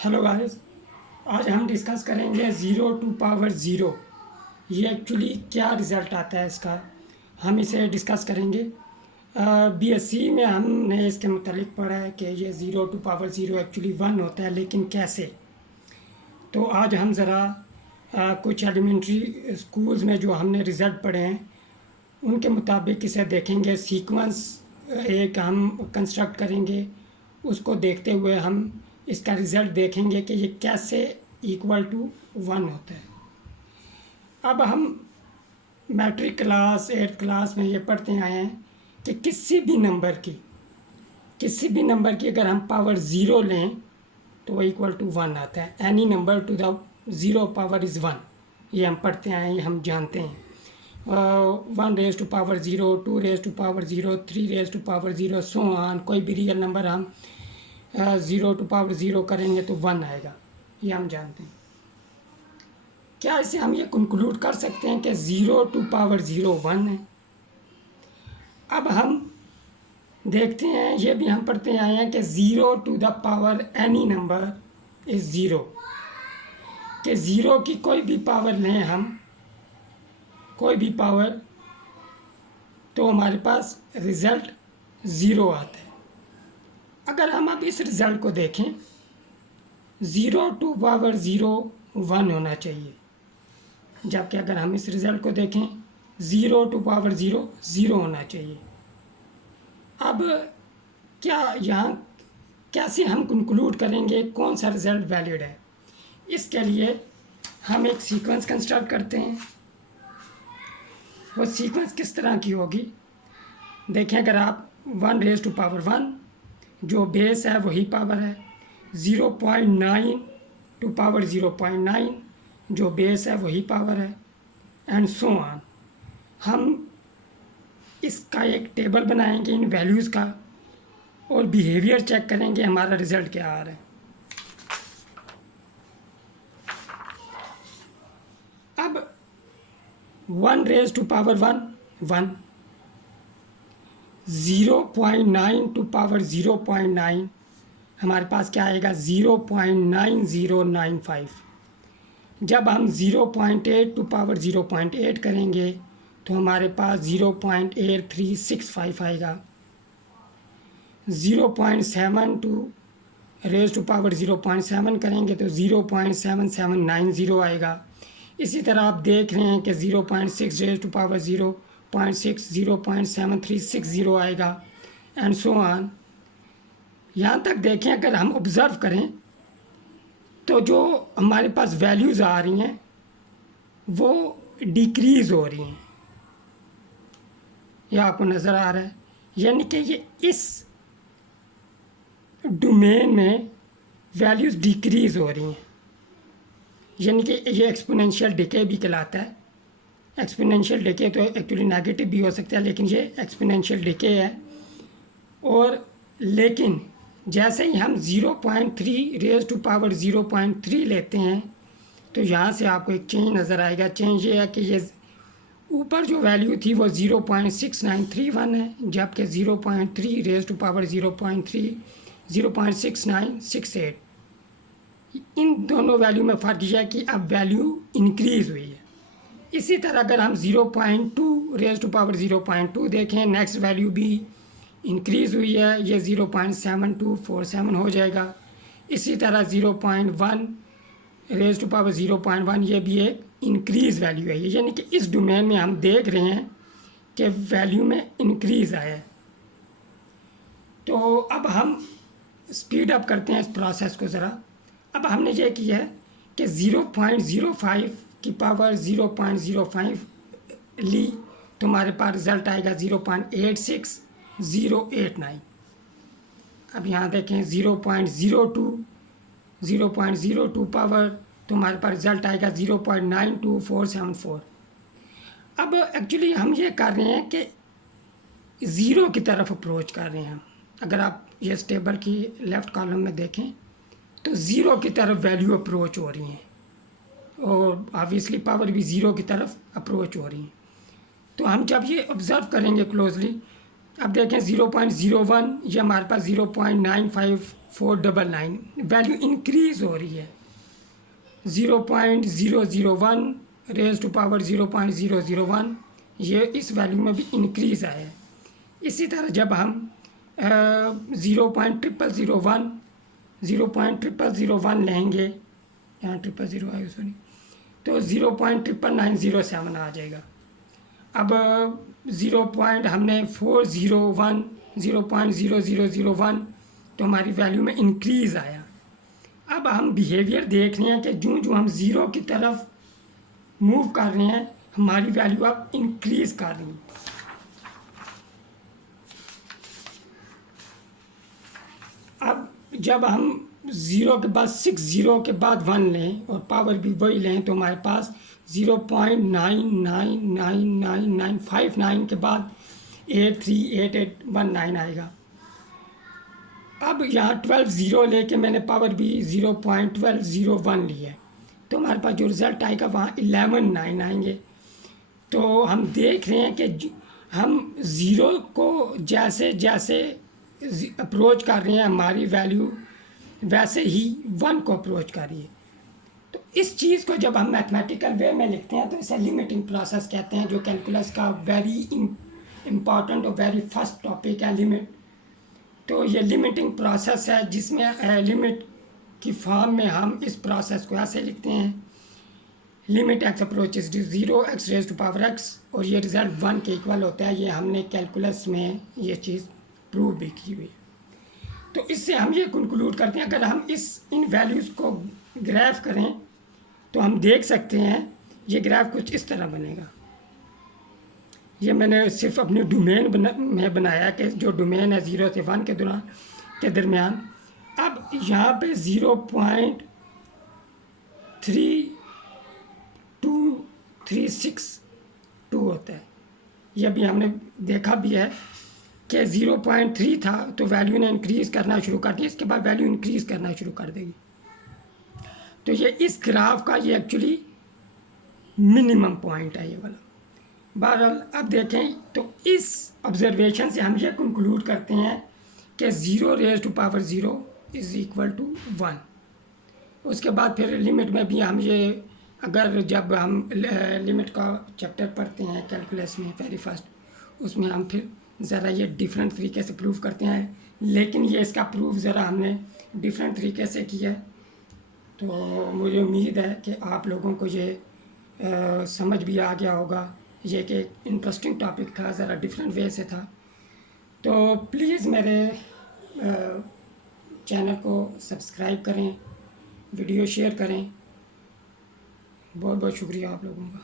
Hello guys, आज हम discuss करेंगे ज़ीरो टू पावर ज़ीरो। ये एक्चुअली क्या रिज़ल्ट आता है इसका, हम इसे डिस्कस करेंगे। बीएससी में हमने इसके मुतालिक पढ़ा है कि ये zero to power zero actually one होता है, लेकिन कैसे। तो आज हम ज़रा कुछ एलिमेंट्री स्कूल्स में जो हमने रिज़ल्ट पढ़े हैं उनके मुताबिक इसे देखेंगे। सीक्वेंस एक हम कंस्ट्रक्ट करेंगे, उसको देखते हुए हम इसका रिज़ल्ट देखेंगे कि ये कैसे इक्वल टू वन होता है। अब हम मैट्रिक क्लास 8th क्लास में ये पढ़ते आए हैं कि किसी भी नंबर की अगर हम पावर ज़ीरो लें तो वो इक्वल टू वन आता है। Any number two the zero power is one, ये हम पढ़ते आए हैं, ये हम जानते हैं। 1 raise to power zero, 2 raise to power zero, 3 raise to power zero, so on. कोई भी रियल नंबर हम ज़ीरो टू पावर ज़ीरो करेंगे तो वन आएगा, ये हम जानते हैं। क्या इसे हम ये कंक्लूड कर सकते हैं कि zero to power zero one है। अब हम देखते हैं, ये भी हम पढ़ते आए हैं कि zero to the power any number is zero, कि ज़ीरो की कोई भी पावर लें हम, कोई भी पावर, तो हमारे पास रिज़ल्ट ज़ीरो आता है। अगर हम अब इस रिज़ल्ट को देखें, zero to power zero one होना चाहिए, जबकि अगर हम इस रिज़ल्ट को देखें zero to power zero zero होना चाहिए। अब क्या यहाँ कैसे हम कंक्लूड करेंगे कौन सा रिज़ल्ट वैलिड है। इसके लिए हम एक सीक्वेंस कंस्ट्रक्ट करते हैं। वो सीक्वेंस किस तरह की होगी, देखें। अगर आप 1 रेज़ टू पावर वन, जो बेस है वही पावर है, 0.9 टू पावर 0.9, जो बेस है वही पावर है, एंड सो ऑन। हम इसका एक टेबल बनाएंगे इन वैल्यूज़ का और बिहेवियर चेक करेंगे हमारा रिज़ल्ट क्या आ रहा है। अब 1 raise to power one one, 0.9 to power 0.9 हमारे पास क्या आएगा, 0.9095। जब हम 0.8 टू पावर 0.8 करेंगे तो हमारे पास 0.8365 आएगा। 0.7 टू रेज़ टू पावर 0.7 करेंगे तो 0.7790 आएगा। इसी तरह आप देख रहे हैं कि 0.6 रेज़ टू पावर 0.6 0.7360 आएगा, एंड सो ऑन। यहाँ तक देखें, अगर हम ऑब्ज़र्व करें तो जो हमारे पास वैल्यूज़ आ रही हैं वो डिक्रीज़ हो रही हैं, यह आपको नज़र आ रहा है। यानी कि ये इस डोमेन में वैल्यूज़ डिक्रीज़ हो रही हैं, यानी कि ये एक्सपोनेंशियल डिके भी कहलाता है। एक्सपोनेंशियल डिके तो एक्चुअली नेगेटिव भी हो सकता है, लेकिन ये एक्सपोनेंशियल डिके है। और लेकिन जैसे ही हम 0.3 रेज़ टू पावर 0.3 लेते हैं तो यहाँ से आपको एक चेंज नज़र आएगा। चेंज ये है कि ये ऊपर जो वैल्यू थी वो 0.6931 है, जबकि 0.3 रेज़ टू पावर 0.3 0.6968। इन दोनों वैल्यू में फ़र्क यह है कि अब वैल्यू इंक्रीज़ हुई है। इसी तरह अगर हम 0.2 रेज़ टू पावर 0.2 देखें, नेक्स्ट वैल्यू भी इंक्रीज़ हुई है, ये 0.7247 हो जाएगा। इसी तरह 0.1 रेज़ टू पावर 0.1, ये भी एक इंक्रीज़ वैल्यू है। यानी कि इस डोमेन में हम देख रहे हैं कि वैल्यू में इंक्रीज़ आया है। तो अब हम स्पीड अप करते हैं इस प्रोसेस को ज़रा। अब हमने ये किया है कि 0.05 की पावर 0.05 ली तो हमारे पास रिज़ल्ट आएगा 0.86089। अब यहाँ देखें 0.02 पावर तो हमारे पास रिज़ल्ट आएगा 0.92474। अब एक्चुअली हम ये कर रहे हैं कि ज़ीरो की तरफ अप्रोच कर रहे हैं। अगर आप ये टेबल की लेफ़्ट कॉलम में देखें तो ज़ीरो की तरफ वैल्यू अप्रोच हो रही हैं और ऑब्वियसली पावर भी ज़ीरो की तरफ अप्रोच हो रही है। तो हम जब ये ऑब्ज़र्व करेंगे क्लोजली, अब देखें 0.01, ये हमारे पास 0.95499 वैल्यू इंक्रीज़ हो रही है। 0.001 रेज टू पावर 0.001, ये इस वैल्यू में भी इंक्रीज़ आया है। इसी तरह जब हम 0.0001 लेंगे, यहाँ 000 आए सॉरी, तो 0.99907 आ जाएगा। अब 0.0001 तो हमारी वैल्यू में इंक्रीज़ आया। अब हम बिहेवियर देख रहे हैं कि जो हम ज़ीरो की तरफ मूव कर रहे हैं, हमारी वैल्यू अब इंक्रीज़ कर रही है। अब जब हम 0 के बाद 60 के बाद 1 लें और पावर भी वही लें, तो हमारे पास 0.999959 के बाद 838819 आएगा। अब यहाँ 12 ज़ीरो लेके मैंने पावर भी 0.1201 ली है, तो हमारे पास जो रिज़ल्ट आएगा वहाँ 11 आएंगे। तो हम देख रहे हैं कि हम ज़ीरो को जैसे जैसे अप्रोच कर रहे हैं, हमारी वैल्यू वैसे ही 1 को अप्रोच कर रही है। तो इस चीज़ को जब हम मैथमेटिकल वे में लिखते हैं तो इसे लिमिटिंग प्रोसेस कहते हैं, जो कैलकुलस का वेरी इम्पॉर्टेंट और वेरी फर्स्ट टॉपिक है, लिमिट। तो ये लिमिटिंग प्रोसेस है जिसमें लिमिट की फॉर्म में हम इस प्रोसेस को ऐसे लिखते हैं, limit x approaches to 0 x raise to power x, और ये रिज़ल्ट 1 के इक्वल होता है। ये हमने कैलकुलस में ये चीज़ प्रूव भी की हुई है। तो इससे हम ये कंक्लूड करते हैं, अगर हम इन वैल्यूज़ को ग्राफ करें तो हम देख सकते हैं ये ग्राफ कुछ इस तरह बनेगा। ये मैंने सिर्फ अपने डोमेन में बनाया कि जो डोमेन है 0 से 1 के दरमियान। अब यहाँ पे 0.3236 होता है। यह भी हमने देखा भी है कि 0.3 था तो वैल्यू ने इंक्रीज़ करना शुरू कर दिया, इसके बाद वैल्यू इंक्रीज़ करना शुरू कर देगी। तो ये इस ग्राफ का ये एक्चुअली मिनिमम पॉइंट है ये वाला। बहरहाल अब देखें तो इस ऑब्जर्वेशन से हम ये कंक्लूड करते हैं कि 0 raise to power 0 is equal to 1। उसके बाद फिर लिमिट में भी हम ये, अगर जब हम लिमिट का चैप्टर पढ़ते हैं कैलकुलस में वेरी फर्स्ट, उसमें हम फिर ज़रा ये डिफरेंट तरीके से प्रूव करते हैं, लेकिन ये इसका प्रूफ ज़रा हमने डिफरेंट तरीके से किया। तो मुझे उम्मीद है कि आप लोगों को ये समझ भी आ गया होगा। ये कि इंटरेस्टिंग टॉपिक था, ज़रा डिफरेंट वे से था। तो प्लीज़ मेरे चैनल को सब्सक्राइब करें, वीडियो शेयर करें। बहुत बहुत शुक्रिया आप लोगों का।